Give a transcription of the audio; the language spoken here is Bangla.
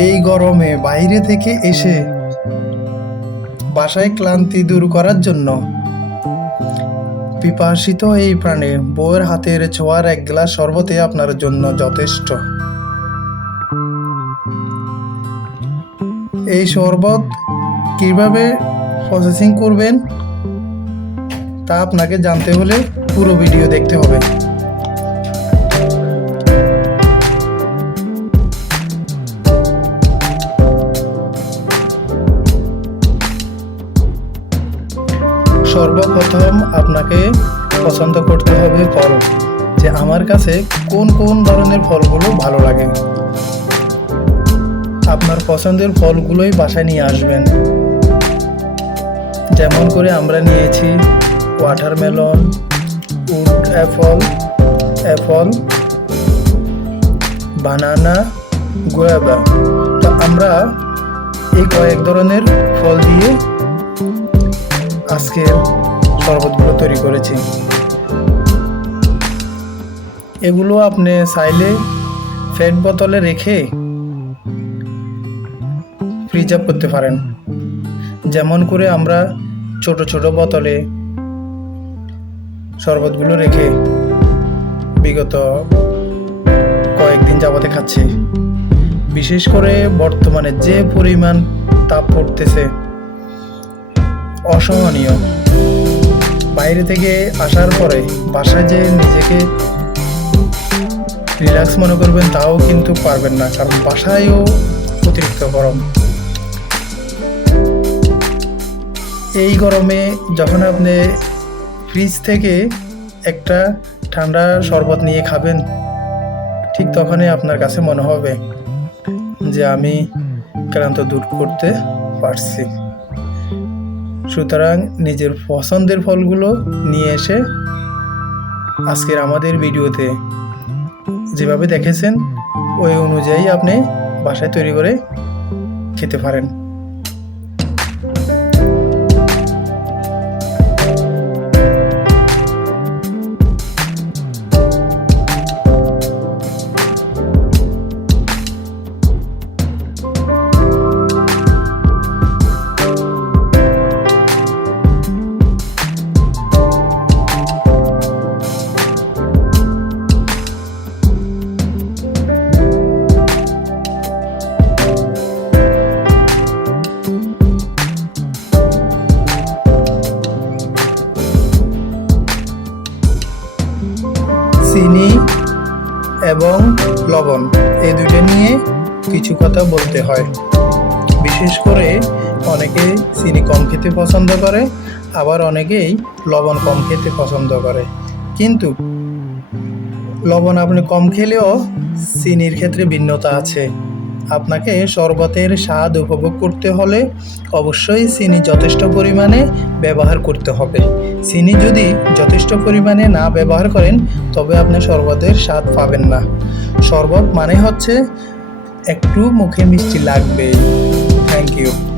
এই গরমে বাইরে থেকে এসে বাসায় ক্লান্তি দূর করার জন্য পিপাসিত এই প্রাণে বউয়ের হাতের ছোঁয়ার এক গ্লাস শরবতে আপনার জন্য যথেষ্ট। এই শরবত কীভাবে প্রসেসিং করবেন তা আপনাকে জানতে হলে পুরো ভিডিও দেখতে হবে। সর্বপ্রথম আপনাকে পছন্দ করতে হবে ফল, যে আমার কাছে কোন কোন ধরনের ফলগুলো ভালো লাগে। আপনার পছন্দের ফলগুলোই বাসায় নিয়ে আসবেন। যেমন করে আমরা নিয়েছি watermelon wood apple apple banana guava তো আমরা এই কয়েক ধরনের ফল দিয়ে আজকে শরবতগুলো তৈরি করেছি। এগুলো আপনি চাইলে ফ্যাট বোতলে রেখে আপ করতে পারেন। যেমন করে আমরা ছোট ছোট বোতলে শরবতগুলো রেখে বিগত কয়েকদিন যাবতে খাচ্ছি। বিশেষ করে বর্তমানে যে পরিমাণ তাপ পড়তেছে অসহনীয়। বাইরে থেকে আসার পরে বাসায় যে নিজেকে রিল্যাক্স মনে করবেন, তাও কিন্তু পারবেন না, কারণ বাসায়ও অতিরিক্ত গরম। এই গরমে যখন আপনি ফ্রিজ থেকে একটা ঠান্ডা শরবত নিয়ে খাবেন, ঠিক তখনই আপনার কাছে মনে হবে যে আমি ক্লান্ত দূর করতে পারছি। সুতরাং নিজের পছন্দের ফলগুলো নিয়ে এসে আজকের আমাদের ভিডিওতে যেভাবে দেখেছেন, ওই অনুযায়ী আপনি বাসায় তৈরি করে খেতে পারেন। এবং লবণ। এই দুটো নিয়ে কিছু কথা বলতে হয়। বিশেষ করে অনেকে চিনি কম খেতে পছন্দ করে, আবার অনেকেই লবণ কম খেতে পছন্দ করে। কিন্তু লবণ আপনি কম খেলেও চিনির ক্ষেত্রে ভিন্নতা আছে। আপনাকে শরবতের স্বাদ উপভোগ করতে হলে অবশ্যই চিনি যথেষ্ট পরিমাণে ব্যবহার করতে হবে। চিনি যদি যথেষ্ট পরিমাণে না ব্যবহার করেন, তবে আপনি শরবতের স্বাদ পাবেন না। শরবত মানে হচ্ছে একটু মুখে মিষ্টি লাগবে। Thank you